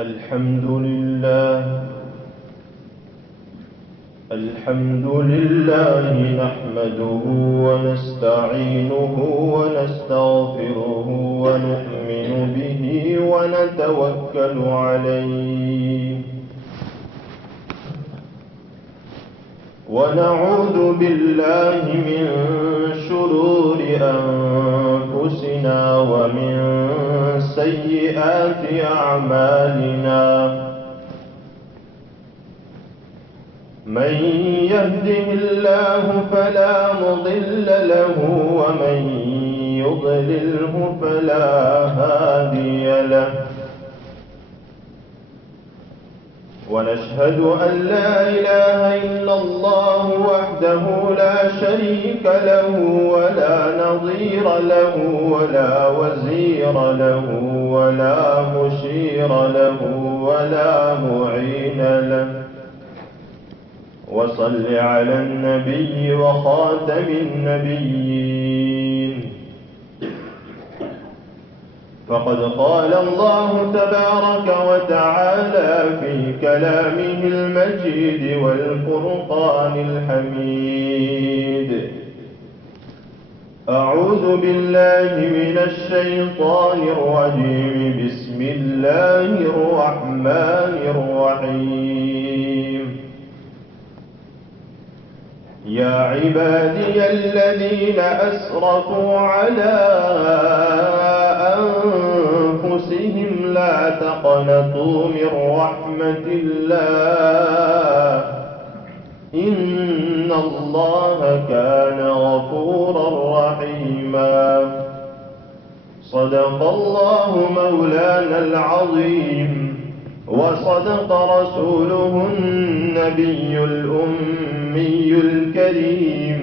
الحمد لله نحمده ونستعينه ونستغفره ونؤمن به ونتوكل عليه ونعوذ بالله من شرور أنفسنا ومن سيئات أعمالنا من يهده الله فلا مضل له ومن يضلله فلا هادي له ونشهد أن لا إله إلا الله وحده لا شريك له ولا نظير له ولا وزير له ولا مشير له ولا معين له وصل على النبي وخاتم النبيين فقد قال الله تبارك وتعالى في كلامه المجيد والفرقان الحميد أعوذ بالله من الشيطان الرجيم بسم الله الرحمن الرحيم يا عبادي الذين أسرفوا على أنفسهم لا تقنطوا من رحمة الله إن الله كان غفورا رحيما صدق الله مولانا العظيم وصدق رسوله النبي الأمي الكريم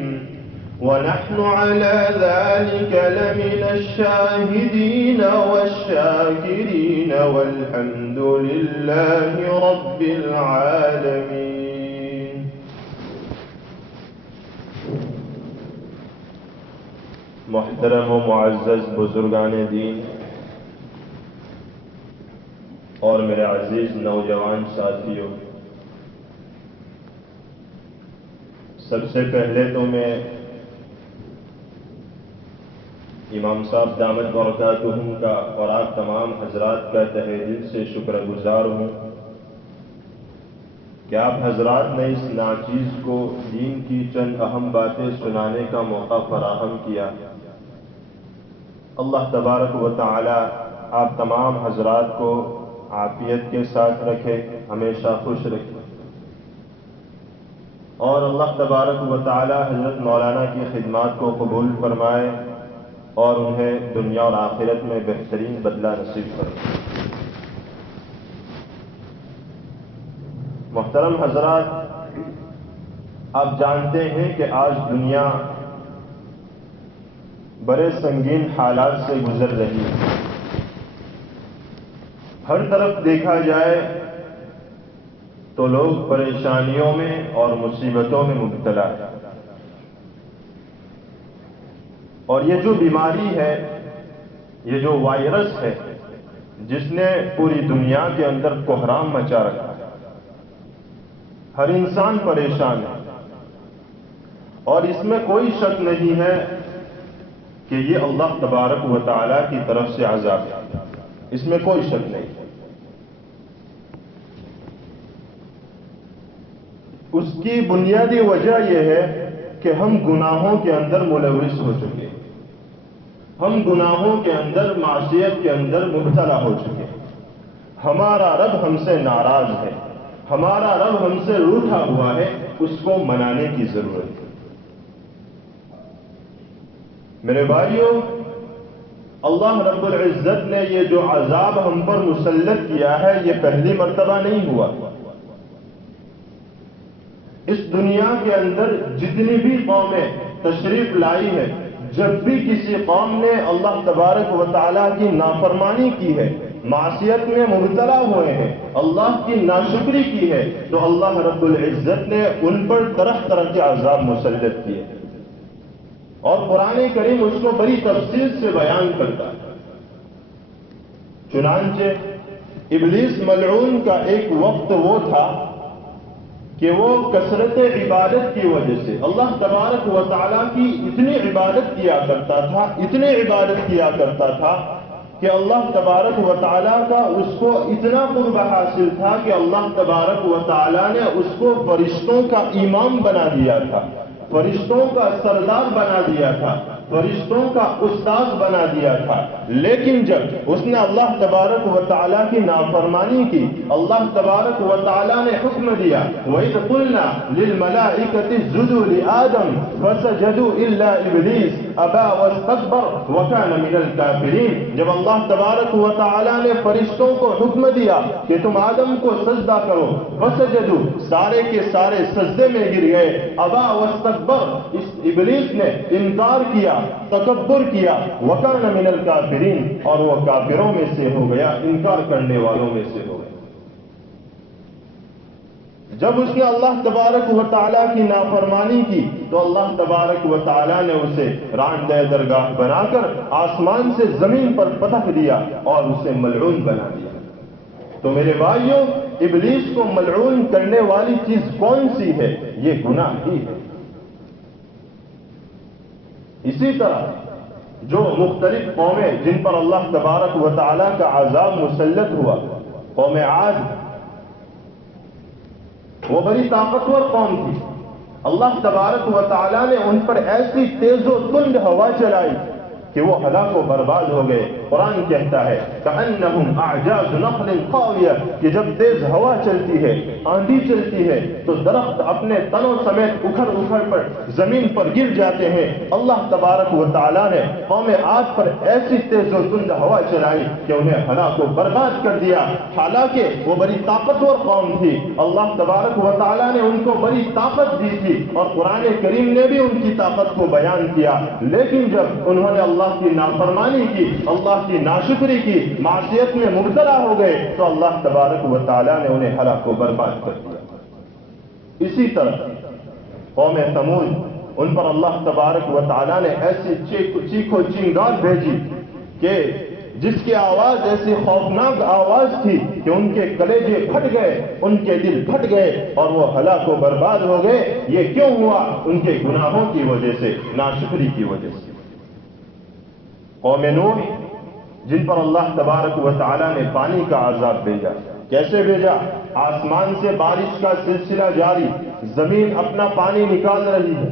ونحن على ذلك لمن الشاهدين والشاكرين والحمد لله رب العالمين. محترم و معزز بزرگان دین اور میرے عزیز نوجوان ساتھیوں، سب سے پہلے تو میں امام صاحب دامت برکاتہم کا اور آپ تمام حضرات کا تہہ دل سے شکر گزار ہوں کہ آپ حضرات نے اس ناچیز کو دین کی چند اہم باتیں سنانے کا موقع فراہم کیا. اللہ تبارک و تعالی آپ تمام حضرات کو عافیت کے ساتھ رکھے، ہمیشہ خوش رکھے، اور اللہ تبارک و تعالی حضرت مولانا کی خدمات کو قبول فرمائے اور انہیں دنیا اور آخرت میں بہترین بدلہ نصیب فرمائے. محترم حضرات، آپ جانتے ہیں کہ آج دنیا بڑے سنگین حالات سے گزر رہی ہے. ہر طرف دیکھا جائے تو لوگ پریشانیوں میں اور مصیبتوں میں مبتلا ہیں، اور یہ جو بیماری ہے، یہ جو وائرس ہے جس نے پوری دنیا کے اندر کوہرام مچا رکھا ہے، ہر انسان پریشان ہے، اور اس میں کوئی شک نہیں ہے کہ یہ اللہ تبارک و تعالی کی طرف سے عذاب ہے، اس میں کوئی شک نہیں. اس کی بنیادی وجہ یہ ہے کہ ہم گناہوں کے اندر ملوث ہو چکے ہیں، ہم گناہوں کے اندر، معصیت کے اندر مبتلا ہو چکے ہیں. ہمارا رب ہم سے ناراض ہے، ہمارا رب ہم سے روٹھا ہوا ہے، اس کو منانے کی ضرورت ہے. میرے بھائیوں، اللہ رب العزت نے یہ جو عذاب ہم پر مسلط کیا ہے، یہ پہلی مرتبہ نہیں ہوا. اس دنیا کے اندر جتنی بھی قومیں تشریف لائی ہے، جب بھی کسی قوم نے اللہ تبارک و تعالیٰ کی نافرمانی کی ہے، معصیت میں مبتلا ہوئے ہیں، اللہ کی ناشکری کی ہے، تو اللہ رب العزت نے ان پر طرح طرح کے عذاب مسلط کیے، اور قرآن کریم اس کو بڑی تفصیل سے بیان کرتا ہے. چنانچہ ابلیس ملعون کا ایک وقت وہ تھا کہ وہ کثرت عبادت کی وجہ سے اللہ تبارک و تعالیٰ کی اتنی عبادت کیا کرتا تھا، اتنی عبادت کیا کرتا تھا کہ اللہ تبارک و تعالیٰ کا اس کو اتنا قرب حاصل تھا کہ اللہ تبارک و تعالیٰ نے اس کو فرشتوں کا امام بنا دیا تھا، فرشتوں کا سردار بنا دیا تھا، فرشتوں کا استاد بنا دیا تھا۔ لیکن جب اس نے اللہ تبارک و تعالیٰ کی نافرمانی کی، اللہ تبارک و تعالیٰ نے حکم دیا وَإِذْ قُلْنَا لِلْمَلَائِكَةِ اسْجُدُوا لِآدَمَ فَسَجَدُوا إِلَّا إِبْلِيسَ أَبَى وَاسْتَكْبَرَ وَكَانَ مِنَ الْكَافِرِينَ۔ جب اللہ تبارک و تعالیٰ نے فرشتوں کو حکم دیا کہ تم آدم کو سجدہ کرو، فَسَجَدُوا، سارے کے سارے سجدے میں گر گئے، أَبَى وَاسْتَكْبَرَ، اس ابلیس نے انکار کیا، تکبر کیا، وَكَانَ مِنَ الْكَافِرِينَ، اور وہ کافروں میں سے ہو گیا، انکار کرنے والوں میں سے ہو گیا۔ جب اس نے اللہ تبارک و تعالیٰ کی نافرمانی کی تو اللہ تبارک و تعالیٰ نے اسے راندہ درگاہ بنا کر آسمان سے زمین پر پٹک دیا اور اسے ملعون بنا دیا۔ تو میرے بھائیوں، ابلیس کو ملعون کرنے والی چیز کون سی ہے؟ یہ گناہ ہی ہے۔ اسی طرح جو مختلف قومیں جن پر اللہ تبارک و تعالیٰ کا عذاب مسلط ہوا، قوم عاد، وہ بڑی طاقتور قوم تھی، اللہ تبارک و تعالیٰ نے ان پر ایسی تیز و تند ہوا چلائی کہ وہ ہلاک و برباد ہو گئے۔ قرآن کہتا ہے کأنہم اعجاز نخل خاویہ، کہ جب تیز ہوا چلتی ہے، آندھی چلتی ہے تو درخت اپنے تنوں سمیت اکھڑ اکھڑ پر زمین پر گر جاتے ہیں۔ اللہ تبارک و تعالیٰ نے قوم عاد پر ایسی تیز و تند ہوا چلائی کہ انہیں ہلاک و برباد کر دیا، حالانکہ وہ بڑی طاقتور قوم تھی، اللہ تبارک و تعالیٰ نے ان کو بڑی طاقت دی تھی اور قرآن کریم نے بھی ان کی طاقت کو بیان کیا۔ لیکن جب انہوں نے اللہ کی نافرمانی کی، اللہ کی ناشکری کی، معصیت میں مبتلا ہو گئے تو اللہ تبارک و تعالیٰ نے انہیں ہلاک و برباد کر دیا۔ اسی طرح قوم ثمود، ان پر اللہ تبارک و تعالیٰ نے ایسی چیخو چنگار بھیجی کہ جس کی آواز ایسی خوفناک آواز تھی کہ ان کے کلیجے پھٹ گئے، ان کے دل پھٹ گئے اور وہ ہلاک و برباد ہو گئے۔ یہ کیوں ہوا؟ ان کے گناہوں کی وجہ سے، ناشکری کی وجہ سے۔ قوم نوح، جن پر اللہ تبارک و تعالیٰ نے پانی کا عذاب بھیجا۔ کیسے بھیجا؟ آسمان سے بارش کا سلسلہ جاری، زمین اپنا پانی نکال رہی ہے،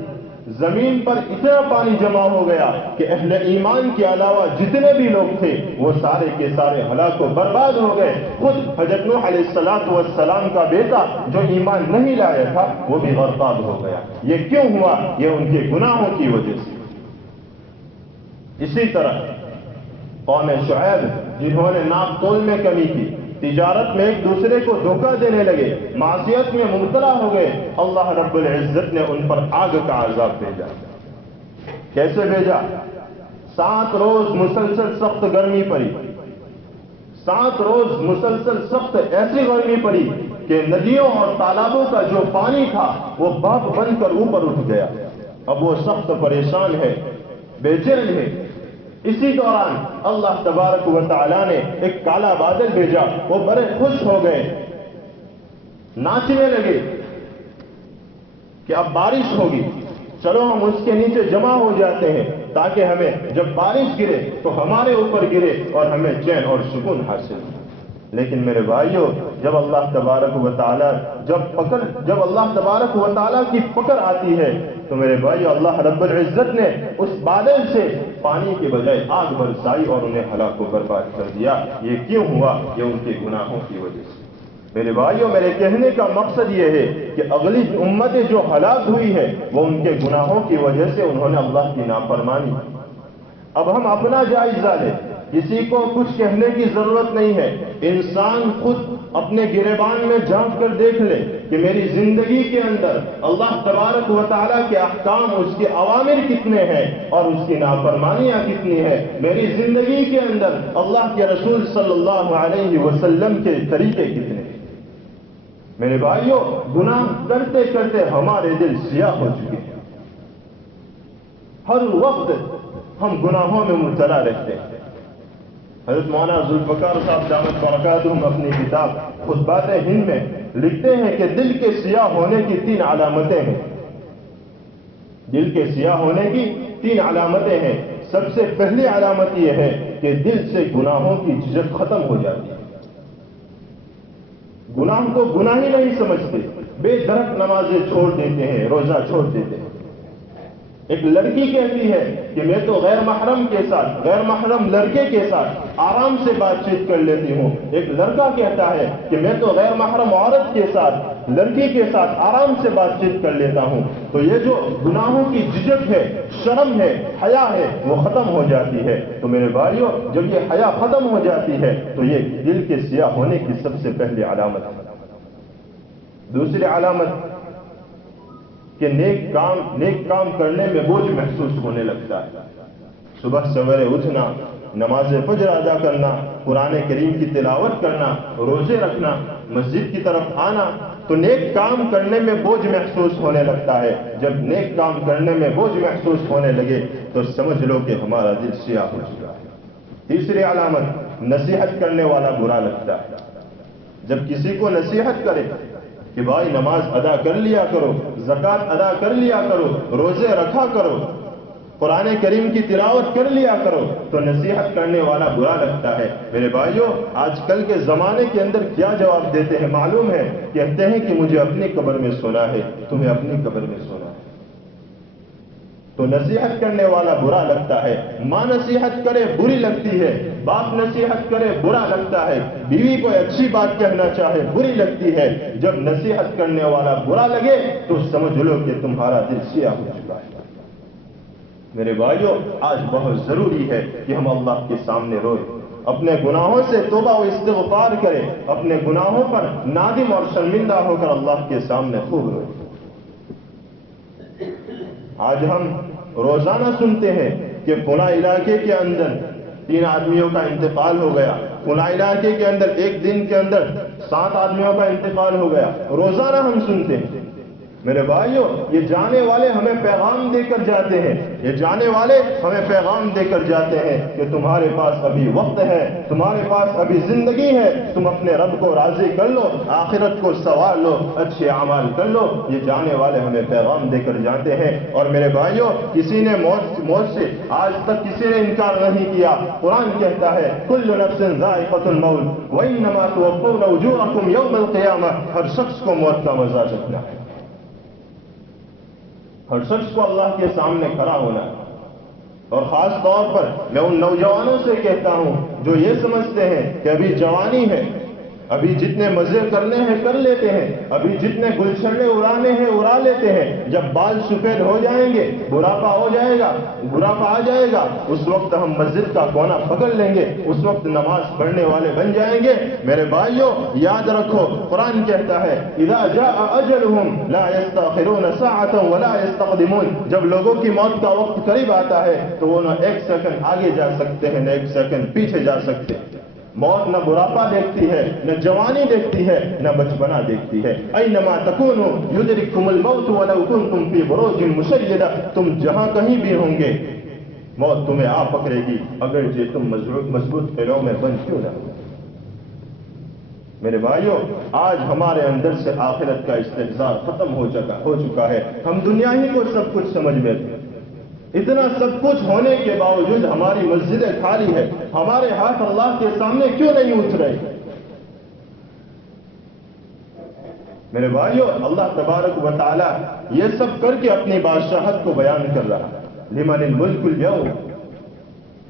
زمین پر اتنا پانی جمع ہو گیا کہ اہل ایمان کے علاوہ جتنے بھی لوگ تھے وہ سارے کے سارے ہلاک و برباد ہو گئے۔ خود حضرت نوح علیہ السلام کا بیٹا جو ایمان نہیں لایا تھا وہ بھی برباد ہو گیا۔ یہ کیوں ہوا؟ یہ ان کے گناہوں کی وجہ سے۔ اسی طرح قوم شعیب، جنہوں نے ناپ تول میں کمی کی، تجارت میں ایک دوسرے کو دھوکہ دینے لگے، معصیت میں مبتلا ہو گئے، اللہ رب العزت نے ان پر آگ کا عذاب بھیجا۔ کیسے بھیجا؟ 7 روز مسلسل سخت گرمی پڑی، 7 روز مسلسل سخت ایسی گرمی پڑی کہ ندیوں اور تالابوں کا جو پانی تھا وہ بھاپ بن کر اوپر اٹھ گیا۔ اب وہ سخت پریشان ہے، بے چین ہے۔ اسی دوران اللہ تبارک و تعالیٰ نے ایک کالا بادل بھیجا، وہ بڑے خوش ہو گئے، ناچنے لگے کہ اب بارش ہوگی، چلو ہم اس کے نیچے جمع ہو جاتے ہیں تاکہ ہمیں جب بارش گرے تو ہمارے اوپر گرے اور ہمیں چین اور سکون حاصل ہو۔ لیکن میرے بھائیوں، جب اللہ تبارک و تعالیٰ جب اللہ تبارک و تعالیٰ کی پکڑ آتی ہے تو میرے بھائیوں، اللہ رب العزت نے اس بادل سے پانی کے بجائے آگ برسائی اور انہیں ہلاک و برباد کر دیا۔ یہ کیوں ہوا؟ یہ ان کے گناہوں کی وجہ سے۔ میرے بھائیوں، میرے کہنے کا مقصد یہ ہے کہ اگلی امتیں جو ہلاک ہوئی ہے وہ ان کے گناہوں کی وجہ سے، انہوں نے اللہ کی نافرمانی۔ اب ہم اپنا جائزہ لیں، کسی کو کچھ کہنے کی ضرورت نہیں ہے، انسان خود اپنے گریبان میں جھانک کر دیکھ لے کہ میری زندگی کے اندر اللہ تبارک و تعالیٰ کے احکام، اس کے اوامر کتنے ہیں اور اس کی نافرمانیاں کتنی ہیں۔ میری زندگی کے اندر اللہ کے رسول صلی اللہ علیہ وسلم کے طریقے کتنے ہیں۔ میرے بھائیوں، گناہ کرتے کرتے ہمارے دل سیاہ ہو چکے ہیں، ہر وقت ہم گناہوں میں مبتلا رہتے ہیں، حضرت مولانا ذوالفقار صاحب دامت برکاتہم اپنی کتاب خطبات ہند میں لکھتے ہیں کہ دل کے سیاہ ہونے کی 3 علامتیں ہیں. دل کے سیاہ ہونے کی 3 علامتیں ہیں. سب سے پہلی علامت یہ ہے کہ دل سے گناہوں کی جھجک ختم ہو جاتی ہے. گناہ کو گناہ ہی نہیں سمجھتے، بے درک نمازیں چھوڑ دیتے ہیں، روزہ چھوڑ دیتے ہیں. ایک لڑکی کہتی ہے کہ میں تو غیر محرم کے ساتھ، غیر محرم لڑکے کے ساتھ آرام سے بات چیت کر لیتی ہوں. ایک لڑکا کہتا ہے کہ میں تو غیر محرم عورت کے ساتھ، لڑکی کے ساتھ آرام سے بات چیت کر لیتا ہوں. تو یہ جو گناہوں کی جھجک ہے، شرم ہے، حیا ہے، وہ ختم ہو جاتی ہے. تو میرے بھائیوں، جب یہ حیا ختم ہو جاتی ہے تو یہ دل کے سیاہ ہونے کی سب سے پہلی علامت ہے. دوسری علامت کہ نیک کام کرنے میں بوجھ محسوس ہونے لگتا ہے. صبح سویرے اٹھنا، نماز فجر ادا کرنا، قرآن کریم کی تلاوت کرنا، روزے رکھنا، مسجد کی طرف آنا، تو نیک کام کرنے میں بوجھ محسوس ہونے لگتا ہے. جب نیک کام کرنے میں بوجھ محسوس ہونے لگے تو سمجھ لو کہ ہمارا دل سیاہ ہو چکا ہے. تیسری علامت، نصیحت کرنے والا برا لگتا ہے. جب کسی کو نصیحت کرے کہ بھائی نماز ادا کر لیا کرو، زکوٰۃ ادا کر لیا کرو، روزے رکھا کرو، قرآن کریم کی تلاوت کر لیا کرو، تو نصیحت کرنے والا برا لگتا ہے. میرے بھائیوں، آج کل کے زمانے کے اندر کیا جواب دیتے ہیں معلوم ہے؟ کہتے ہیں کہ مجھے اپنی قبر میں سونا ہے، تمہیں اپنی قبر میں سونا ہے. تو نصیحت کرنے والا برا لگتا ہے. ماں نصیحت کرے بری لگتی ہے، باپ نصیحت کرے برا لگتا ہے، بیوی کو اچھی بات کہنا چاہے بری لگتی ہے. جب نصیحت کرنے والا برا لگے تو سمجھ لو کہ تمہارا دل سیاہ ہو چکا ہے. میرے بھائیوں، آج بہت ضروری ہے کہ ہم اللہ کے سامنے روئیں، اپنے گناہوں سے توبہ و استغفار کریں، اپنے گناہوں پر نادم اور شرمندہ ہو کر اللہ کے سامنے خوب روئیں. آج ہم روزانہ سنتے ہیں کہ فلاں علاقے کے اندر 3 آدمیوں کا انتقال ہو گیا، فلاں علاقے کے اندر ایک دن کے اندر 7 آدمیوں کا انتقال ہو گیا. روزانہ ہم سنتے ہیں. میرے بھائیوں، یہ جانے والے ہمیں پیغام دے کر جاتے ہیں، یہ جانے والے ہمیں پیغام دے کر جاتے ہیں کہ تمہارے پاس ابھی وقت ہے، تمہارے پاس ابھی زندگی ہے، تم اپنے رب کو راضی کر لو، آخرت کو سنوار لو، اچھے اعمال کر لو. یہ جانے والے ہمیں پیغام دے کر جاتے ہیں. اور میرے بھائیوں، کسی نے موت سے آج تک کسی نے انکار نہیں کیا. قرآن کہتا ہے کل نفس ذائقۃ الموت وانما توفون اجورکم یوم القیامہ. ہر شخص کو موت کا مزہ چکھنا ہے، ہر شخص کو اللہ کے سامنے کھڑا ہونا ہے. اور خاص طور پر میں ان نوجوانوں سے کہتا ہوں جو یہ سمجھتے ہیں کہ ابھی جوانی ہے، ابھی جتنے مزے کرنے ہیں کر لیتے ہیں، ابھی جتنے گلشنے اڑانے ہیں اڑا لیتے ہیں، جب بال سفید ہو جائیں گے، بڑھاپا ہو جائے گا، بڑھاپا آ جائے گا، اس وقت ہم مسجد کا کونا پکڑ لیں گے، اس وقت نماز پڑھنے والے بن جائیں گے. میرے بھائیوں، یاد رکھو، قرآن کہتا ہے اذا جاء اجلهم لا يستأخرون ساعة ولا يستقدمون. جب لوگوں کی موت کا وقت قریب آتا ہے تو وہ نہ 1 سیکنڈ آگے جا سکتے ہیں، نہ 1 سیکنڈ پیچھے جا سکتے ہیں. موت نہ بڑھاپا دیکھتی ہے، نہ جوانی دیکھتی ہے، نہ بچپنا دیکھتی ہے. اینما تکونوا یدرککم الموت ولو کنتم فی بروج مشیدہ. تم جہاں کہیں بھی ہوں گے موت تمہیں آ پکڑے گی، اگرچہ تم مضبوط قلعوں میں بند کیوں نہ ہو. میرے بھائیوں، آج ہمارے اندر سے آخرت کا استحضار ختم ہو چکا ہے. ہم دنیا ہی کو سب کچھ سمجھ بیٹھے. اتنا سب کچھ ہونے کے باوجود ہماری مسجدیں خالی ہے. ہمارے ہاتھ اللہ کے سامنے کیوں نہیں اٹھ رہے؟ میرے بھائیوں، اللہ تبارک و تعالی یہ سب کر کے اپنی بادشاہت کو بیان کر رہا ہے. لمن الملک اليوم.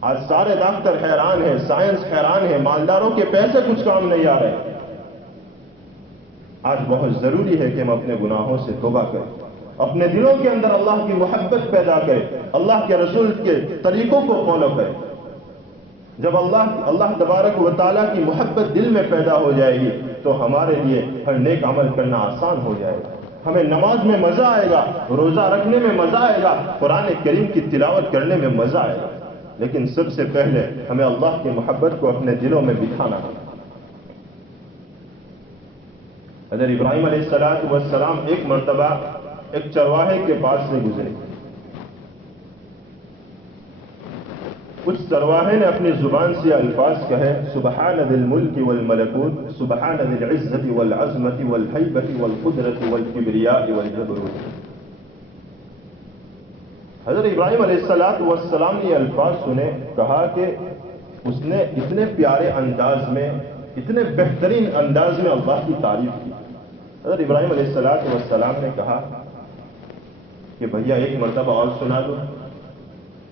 آج سارے ڈاکٹر حیران ہیں، سائنس حیران ہے، مالداروں کے پیسے کچھ کام نہیں آ رہے. آج بہت ضروری ہے کہ ہم اپنے گناہوں سے توبہ کریں، اپنے دلوں کے اندر اللہ کی محبت پیدا کریں، اللہ کے رسول کے طریقوں کو فالو کریں. جب اللہ تبارک و تعالیٰ کی محبت دل میں پیدا ہو جائے گی تو ہمارے لیے ہر نیک عمل کرنا آسان ہو جائے گا. ہمیں نماز میں مزہ آئے گا، روزہ رکھنے میں مزہ آئے گا، قرآن کریم کی تلاوت کرنے میں مزہ آئے گا. لیکن سب سے پہلے ہمیں اللہ کی محبت کو اپنے دلوں میں بٹھانا ہوگا. حضرت ابراہیم علیہ السلام ایک مرتبہ ایک چرواہے کے پاس سے گزرے. اس چرواہے نے اپنی زبان سے الفاظ کہے سبحان ذی الملک والملکوت سبحان ذی العزت والعظمت والہیبت والقدرت والکبریاء والجبروت. حضرت ابراہیم علیہ السلام نے یہ الفاظ سنے, کہا کہ اس نے اتنے پیارے انداز میں, اتنے بہترین انداز میں اللہ کی تعریف کی. حضرت ابراہیم علیہ السلام نے کہا کہ بھیا ایک مرتبہ اور سنا دو.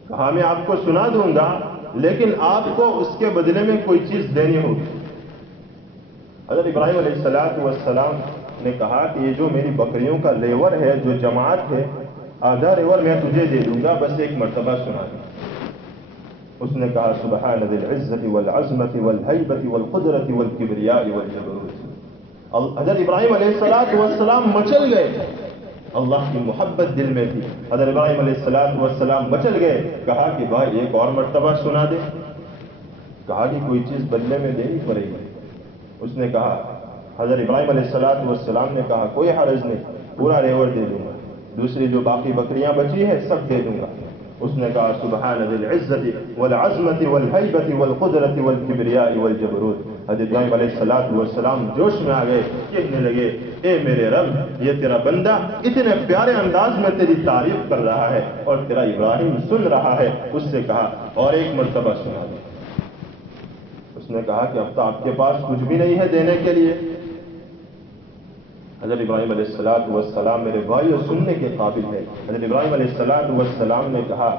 کہا میں آپ کو سنا دوں گا لیکن آپ کو اس کے بدلے میں کوئی چیز دینی ہوگی. حضرت ابراہیم علیہ السلام نے کہا کہ یہ جو میری بکریوں کا لیور ہے, جو جماعت ہے, آدھا لیور میں تجھے دے دوں گا, بس ایک مرتبہ سنا دوں. اس نے کہا سبحان ذی العزت والعظمت والہیبت والقدرت والکبریاء والجبروت. حضرت ابراہیم علیہ السلام مچل گئے, اللہ کی محبت دل میں تھی. حضرت ابراہیم علیہ السلام مچل گئے, کہا کہ بھائی ایک اور مرتبہ سنا دے. کہا کہ کوئی چیز بدلے میں دینی پڑے گی. اس نے کہا, حضرت ابراہیم علیہ السلام نے کہا کوئی حرج نہیں, پورا ریور دے دوں گا, دوسری جو باقی بکریاں بچی ہیں سب دے دوں گا. اس نے کہا سبحان ذی العزت والعظمت والہیبت والقدرت والکبریاء والجبروت. حضرت ابراہیم علیہ السلام جوش میں آ گئے, کہنے لگے اے میرے رب, یہ تیرا بندہ اتنے پیارے انداز میں تیری تعریف کر رہا ہے اور تیرا ابراہیم سن رہا ہے. اس سے کہا اور ایک مرتبہ سنا دو. اس نے کہا کہ اب تو آپ کے پاس کچھ بھی نہیں ہے دینے کے لیے. حضرت ابراہیم علیہ السلام میرے بھائی سننے کے قابل ہے. حضرت ابراہیم علیہ السلام نے کہا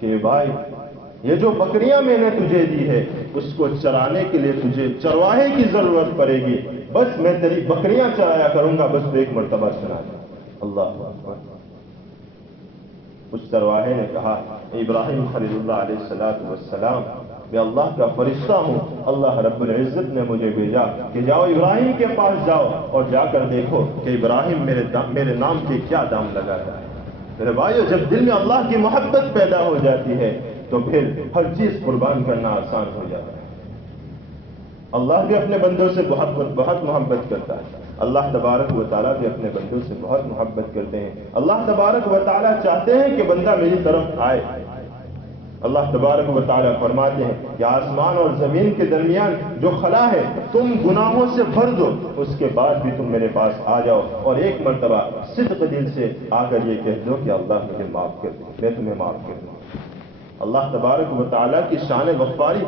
کہ بھائی یہ جو بکریاں میں نے تجھے دی ہے اس کو چرانے کے لیے تجھے چرواہے کی ضرورت پڑے گی, بس میں تیری بکریاں چرایا کروں گا, بس ایک مرتبہ سنا دے. اللہ اکبر. اس چرواہے نے کہا ابراہیم خلیل اللہ علیہ السلام, میں اللہ کا فرشتہ ہوں, اللہ رب العزت نے مجھے بھیجا کہ جاؤ ابراہیم کے پاس جاؤ اور جا کر دیکھو کہ ابراہیم میرے نام کے کیا دام لگاتا ہے. میرے بھائیو, جب دل میں اللہ کی محبت پیدا ہو جاتی ہے تو پھر ہر چیز قربان کرنا آسان ہو جاتا ہے. اللہ بھی اپنے بندوں سے بہت محبت کرتا ہے. اللہ تبارک و تعالیٰ بھی اپنے بندوں سے بہت محبت کرتے ہیں. اللہ تبارک و تعالیٰ چاہتے ہیں کہ بندہ میری طرف آئے. اللہ تبارک و تعالیٰ فرماتے ہیں کہ آسمان اور زمین کے درمیان جو خلا ہے تم گناہوں سے بھر دو, اس کے بعد بھی تم میرے پاس آ جاؤ اور ایک مرتبہ صدق دل سے آ کر یہ کہہ دو کہ اللہ مجھے معاف کر دو, میں تمہیں معاف کر دوں. اللہ تبارک و تعالیٰ کی شان غفاری.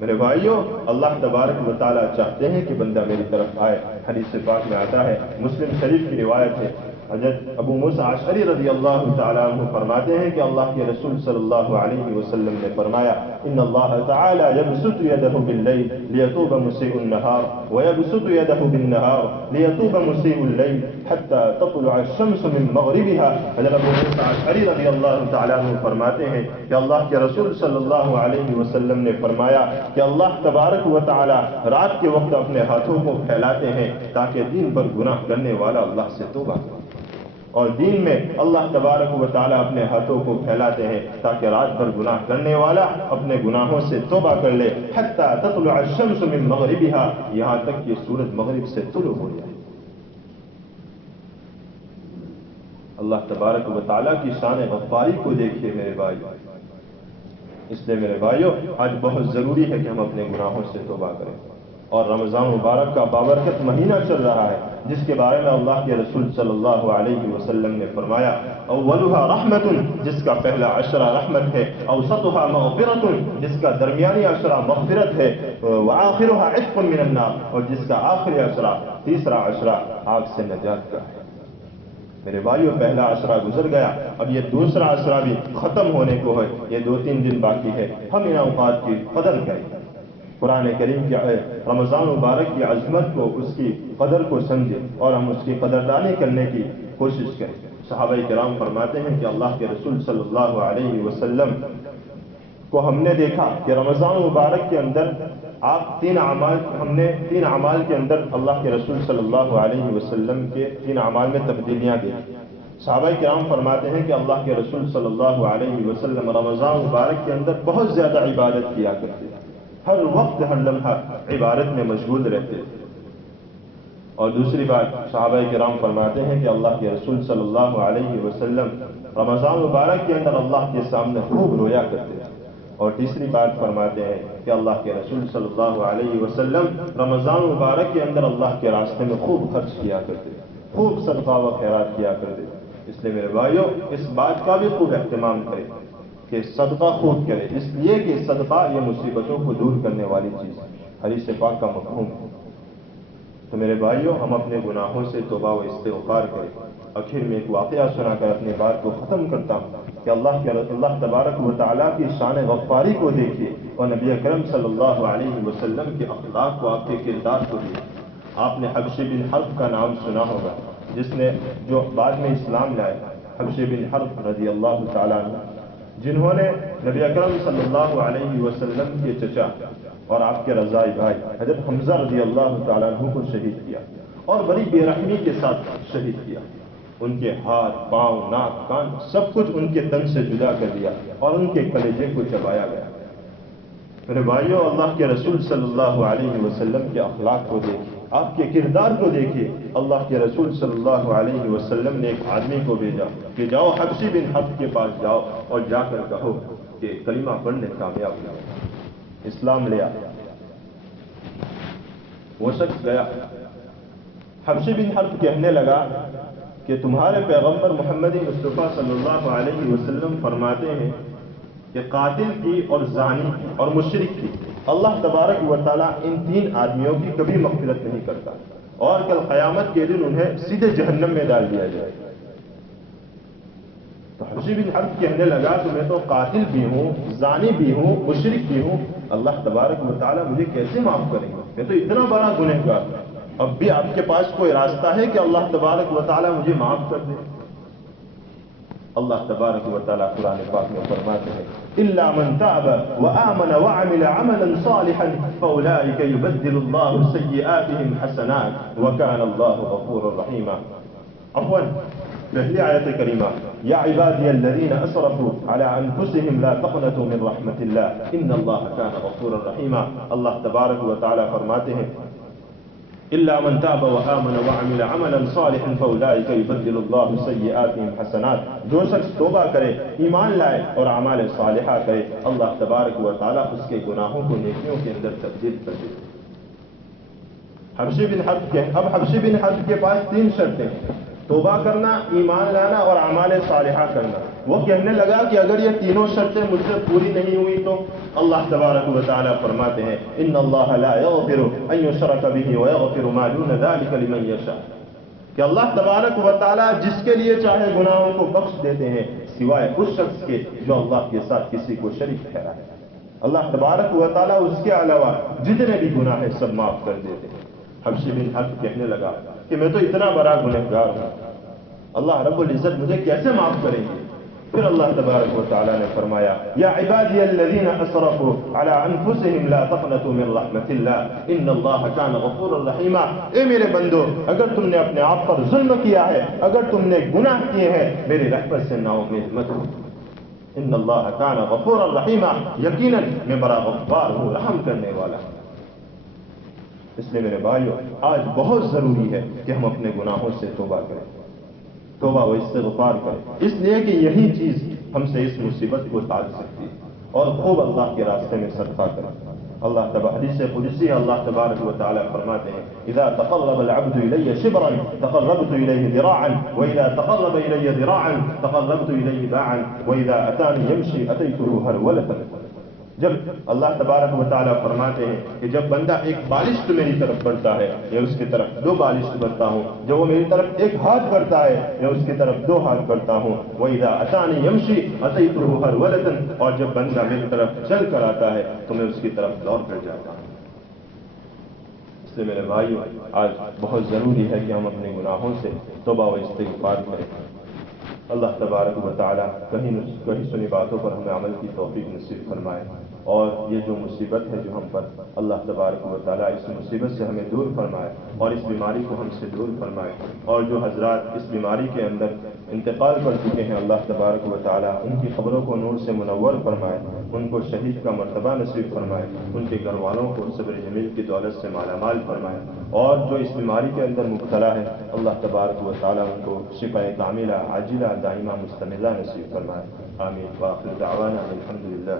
میرے بھائیوں, اللہ تبارک و تعالیٰ چاہتے ہیں کہ بندہ میری طرف آئے. حدیث پاک میں آتا ہے, مسلم شریف کی روایت ہے, حضرت ابو موسیٰ اشعری رضی اللہ تعالیٰ عنہ فرماتے ہیں کہ اللہ کے رسول صلی اللہ علیہ وسلم نے فرمایا ان اللہ تعالیٰ یبسط یدہ باللیل لیتوب مسیء النہار ویبسط یدہ بالنہار لیتوب مسیء اللیل حتی تطلع الشمس من مغربها. حضرت ابو موسیٰ اشعری رضی اللہ تعالیٰ عنہ فرماتے ہیں کہ اللہ کے رسول صلی اللہ علیہ وسلم نے فرمایا کہ اللہ تبارک و تعالیٰ رات کے وقت اپنے ہاتھوں کو پھیلاتے ہیں تاکہ دین پر گناہ کرنے والا اللہ سے توبہ کرے, اور دین میں اللہ تبارک و تعالیٰ اپنے ہاتھوں کو پھیلاتے ہیں تاکہ رات بھر گناہ کرنے والا اپنے گناہوں سے توبہ کر لے. حتی تطلع الشمس من مغربها, یہاں تک کہ سورج مغرب سے طلوع ہو جائے. اللہ تبارک و تعالیٰ کی شان غفاری کو دیکھیے میرے بھائی. اس لیے میرے بھائیوں, آج بہت ضروری ہے کہ ہم اپنے گناہوں سے توبہ کریں. اور رمضان مبارک کا بابرکت مہینہ چل رہا ہے جس کے بارے میں اللہ کے رسول صلی اللہ علیہ وسلم نے فرمایا اولها رحمت, جس کا پہلا عشرہ رحمت ہے, اوسطها مغفرت, جس کا درمیانی عشرہ مغفرت ہے, وآخرها عتق من النار, اور جس کا آخری عشرہ تیسرا عشرہ آگ سے نجات کا ہے. میرے بھائیو, پہلا عشرہ گزر گیا, اب یہ دوسرا عشرہ بھی ختم ہونے کو ہے. یہ 2-3 دن باقی ہے. ہم ان اوقات کی قدر کریں, قرآن کریم کی رمضان مبارک کی عظمت کو, اس کی قدر کو سمجھیں اور ہم اس کی قدردانی کرنے کی کوشش کریں. صحابہ کرام فرماتے ہیں کہ اللہ کے رسول صلی اللہ علیہ وسلم کو ہم نے دیکھا کہ رمضان مبارک کے اندر ہم نے تین اعمال کے اندر اللہ کے رسول صلی اللہ علیہ وسلم کے 3 اعمال میں تبدیلیاں دیکھی. صحابہ کرام فرماتے ہیں کہ اللہ کے رسول صلی اللہ علیہ وسلم رمضان مبارک کے اندر بہت زیادہ عبادت کیا کرتے تھے, ہر وقت ہر لمحہ عبادت میں مشغول رہتے تھے. اور دوسری بات, صحابہ کرام فرماتے ہیں کہ اللہ کے رسول صلی اللہ علیہ وسلم رمضان مبارک کے اندر اللہ کے سامنے خوب رویا کرتے تھے. اور تیسری بات فرماتے ہیں کہ اللہ کے رسول صلی اللہ علیہ وسلم رمضان مبارک کے اندر اللہ کے راستے میں خوب خرچ کیا کرتے، خوب صدقہ و خیرات کیا کرتے۔ اس لیے میرے بھائیوں اس بات کا بھی خوب اہتمام کریں کہ صدقہ خوب کرے، اس لیے کہ صدقہ یہ مصیبتوں کو دور کرنے والی چیز ہے، حدیث پاک کا مفہوم ہے۔ تو میرے بھائیوں ہم اپنے گناہوں سے توبہ و استغفار کریں۔ آخر میں ایک واقعہ سنا کر اپنی بات کو ختم کرتا ہوں کہ اللہ تبارک و تعالیٰ کی شان غفاری کو دیکھیے اور نبی اکرم صلی اللہ علیہ وسلم کے اخلاق کو، آپ کے کردار کو دیکھیے۔ آپ نے حبش بن حرب کا نام سنا ہوگا، جو بعد میں اسلام لائے، حبش بن حرب رضی اللہ تعالیٰ عنہ، جنہوں نے نبی اکرم صلی اللہ علیہ وسلم کے چچا اور آپ کے رضائی بھائی حضرت حمزہ رضی اللہ تعالیٰ عنہ کو شہید کیا اور بڑی بے رحمی کے ساتھ شہید کیا۔ ان کے ہاتھ، پاؤں، ناک، کان سب کچھ ان کے تن سے جدا کر دیا اور ان کے کلیجے کو چبایا گیا۔ میرے بھائیوں اللہ کے رسول صلی اللہ علیہ وسلم کے اخلاق کو دیکھیے، آپ کے کردار کو دیکھیے۔ اللہ کے رسول صلی اللہ علیہ وسلم نے ایک آدمی کو بھیجا کہ جاؤ حبشی بن حرب کے پاس جاؤ اور جا کر کہو کہ کلمہ پڑھنے کامیاب ہو، اسلام لیا۔ وہ شخص گیا، حبشی بن حرب کہنے لگا کہ تمہارے پیغمبر محمد مصطفیٰ صلی اللہ علیہ وسلم فرماتے ہیں کہ قاتل کی اور زانی کی اور مشرک کی اللہ تبارک و تعالیٰ ان تین آدمیوں کی کبھی مغفرت نہیں کرتا اور کل قیامت کے دن انہیں سیدھے جہنم میں ڈال دیا جائے گا۔ تو حبشی بن حرب کہنے لگا کہ میں تو قاتل بھی ہوں، زانی بھی ہوں، مشرک بھی ہوں، اللہ تبارک و تعالیٰ مجھے کیسے معاف کریں گے؟ میں تو اتنا بڑا گنہگار ہوں، اب بھی آپ کے پاس کوئی راستہ ہے کہ اللہ تبارک و تعالیٰ مجھے معاف کر دے؟ اللہ تبارک و تعالیٰ قرآن پاک میں فرماتے ہیں إِلَّا مَنْ تَابَ وَآمَنَ وَعَمِلَ عَمَلًا صَالِحًا فَأُولَٰئِكَ يُبَدِّلُ اللَّهُ سَيِّئَاتِهِمْ حَسَنَاتٍ وَكَانَ اللَّهُ غَفُورًا رَحِيمًا۔ پہلی آیت کریمہ یا عبادی الذین اسرفوا علی انفسهم لا تقنطوا من رحمت اللہ ان اللہ کان غفورا رحیما۔ اللہ تبارک و تعالیٰ فرماتے ہیں الا من تاب وآمن وعمل عملا صالحا فاولئک یبدل اللہ سیئاتهم حسنات، جو شخص توبہ کرے، ایمان لائے اور اعمال صالحہ کرے، اللہ تبارک و تعالیٰ اس کے گناہوں کو نیکیوں کے اندر تبدیل کر دے۔ حبشی بن حرب کے پاس تین شرطیں ہیں، توبہ کرنا، ایمان لانا اور اعمال صالحہ کرنا۔ وہ کہنے لگا کہ اگر یہ تینوں شرطیں مجھ سے پوری نہیں ہوئی تو اللہ تبارک و تعالیٰ فرماتے ہیں ان اللہ لا یغفر ان یشرک بہ ویغفر ما دون ذلک لمن یشاء، کہ اللہ تبارک و تعالیٰ جس کے لیے چاہے گناہوں کو بخش دیتے ہیں سوائے اس شخص کے جو اللہ کے ساتھ کسی کو شریک ٹھہرائے۔ اللہ تبارک و تعالیٰ اس کے علاوہ جتنے بھی گناہ ہیں سب معاف کر دیتے ہیں۔ حبشی بن حرب کہنے لگا کہ میں تو اتنا بڑا گنہگار ہوں، اللہ رب العزت مجھے کیسے معاف کریں گے؟ پھر اللہ تبارک و تعالیٰ نے فرمایا یا عبادی الذین اسرفوا علی انفسهم لا تقنطوا من رحمت اللہ ان اللہ کان غفورا رحیما۔ اے میرے بندو، اگر تم نے اپنے آپ پر ظلم کیا ہے، اگر تم نے گناہ کیے ہیں، میری رحمت سے نا امید مت ہو، ان اللہ کان غفورا رحیما، یقیناً میں بڑا غفار ہوں، رحم کرنے والا ہوں۔ اس لیے میرے بھائیو آج بہت ضروری ہے کہ ہم اپنے گناہوں سے توبہ کریں، توبہ و استغفار کریں، اس لیے کہ یہی چیز ہم سے اس مصیبت کو ٹال سکتی ہے، اور خوب اللہ کے راستے میں صدقہ کریں۔ حدیث قدسی اللہ تبارک و تعالیٰ فرماتے ہیں اذا تقرب العبد الی شبرا تقربت الیہ ذراعا واذا تقرب الی ذراعا تقربت الیہ باعا واذا اتانی یمشی اتیتہ ہرولۃ۔ جب اللہ تبارک و تعالیٰ فرماتے ہیں کہ جب بندہ ایک بالشت میری طرف بڑھتا ہے یا اس کی طرف دو بالشت بڑھتا ہوں، جب وہ میری طرف ایک ہاتھ بڑھتا ہے یا اس کی طرف دو ہاتھ بڑھتا ہوں، وَإِذَا أَتَانِي يَمْشِي أَتَيْتُهُ هَرْوَلَةً، اور جب بندہ میری طرف چل کر آتا ہے تو میں اس کی طرف دوڑ کر جاتا ہوں۔ اس لیے میرے بھائیو آج بہت ضروری ہے کہ ہم اپنے گناہوں سے توبہ و استغفار کریں۔ اللہ تبارک و تعالیٰ کہیں سنی باتوں پر ہمیں عمل کی توفیق نصیب فرمائے، اور یہ جو مصیبت ہے جو ہم پر، اللہ تبارک و تعالیٰ اس مصیبت سے ہمیں دور فرمائے اور اس بیماری کو ہم سے دور فرمائے، اور جو حضرات اس بیماری کے اندر انتقال کر چکے ہیں اللہ تبارک و تعالیٰ ان کی قبروں کو نور سے منور فرمائے، ان کو شہید کا مرتبہ نصیب فرمائے، ان کے گھر والوں کو صبر جمیل کی دولت سے مالا مال فرمائے، اور جو اس بیماری کے اندر مبتلا ہے اللہ تبارک و تعالیٰ ان کو شفا کاملہ عاجلہ دائمہ مستمرہ نصیب فرمائے۔ آمین۔ وآخر دعوانا الحمدللہ۔